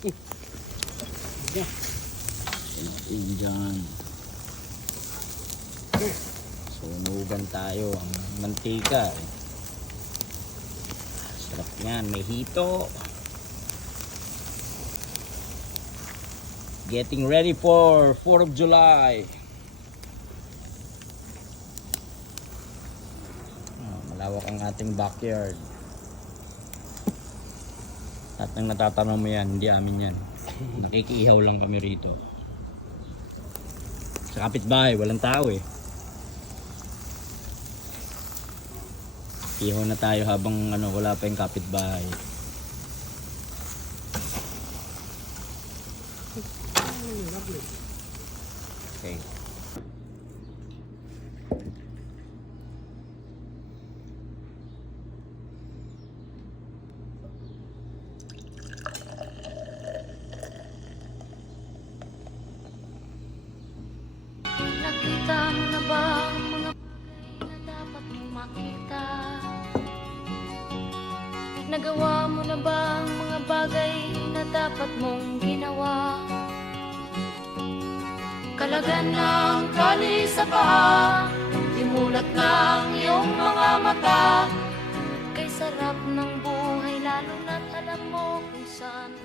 Dyan. Sunugan tayo ang mantika. Sarap yan, may hito. Getting ready for 4th of July. Malawak ang ating backyard. At nang natatanong mo yan, hindi amin yan. Nakikiihaw lang kami rito. Sa kapitbahay, walang tao eh. Ihaw na tayo habang wala pa yung kapitbahay. Okay. Nakita mo na ba ang mga bagay na dapat mong makita? Nagawa mo na ba ang mga bagay na dapat mong ginawa? Kalagan ng tali sa paa, imulat ng iyong mga mata. Kay sarap ng buhay lalo na't alam mo kung saan